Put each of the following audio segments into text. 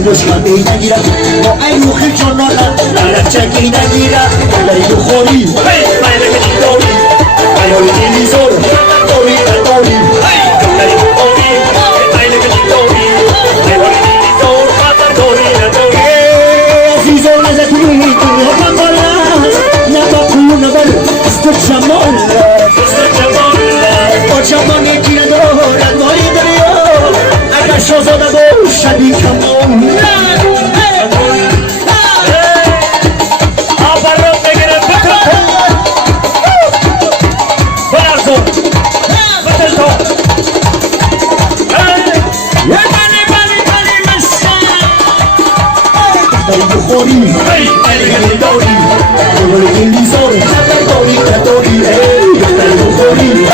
مشکلی نگیرم با این روخی جنانم دلم چکی نگیرم دلی بخوری من نگی دوری ایالی دیلی زور دوری دوری دلی بخوری من نگی دوری ایالی دیلی زور دوری دوری عزیزان از توی حکم بالا نباکو نبال است جمال با جمالی که ندارد مایی دریا اگر شازاده باشدی کمان بخوری ایالی دوری ایالی دیلی زور دوری دوری بخوری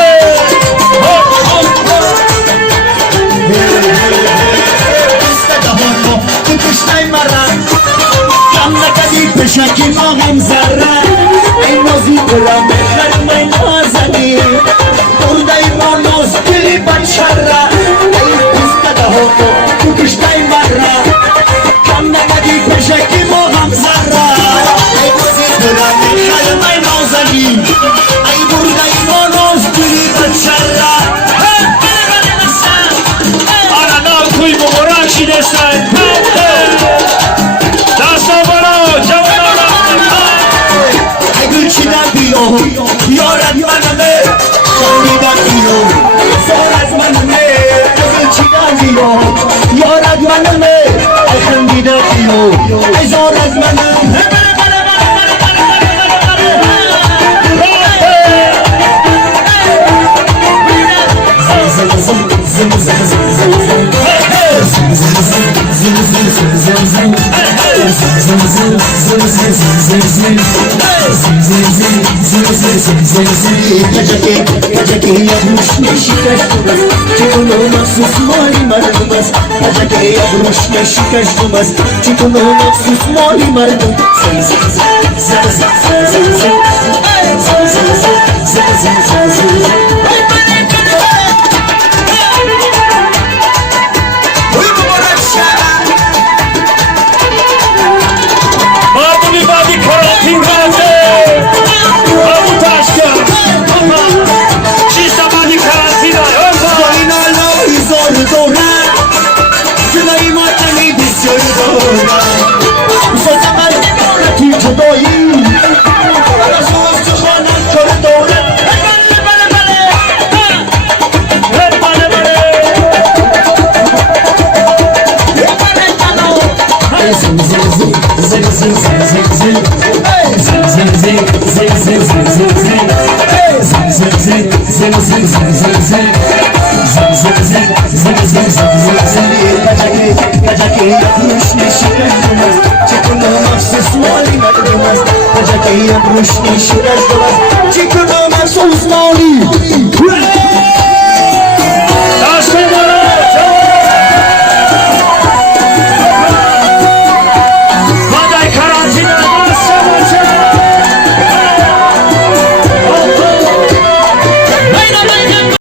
شکی ما هم ذره این نازی گلم بخر من نازنی بردای ما ناز دلی بچره این پسته ها تو کشتای مره کم نگدی پشکی ما هم ذره این نازی گلم بخر من نازنی این بردای ما ناز دلی بچره آره نه توی مبارک شیدستن یارد منمه شامیدن بیو زور از منمه ازل چیدن بیو یارد منمه الخندیده بیو ای زور از منمه Kajake yavruş ne şikaş durmaz Çikono mahsus mali mardumaz Kajake yavruş ne şikaş durmaz Çikono mahsus mali mardum Zın zın zın zın zın zın zın zın zın zın zın zın zın Kajake yavruş ne şikaş durmaz Çikono mahsus mali mardumaz Kajake yavruş ne şikaş durmaz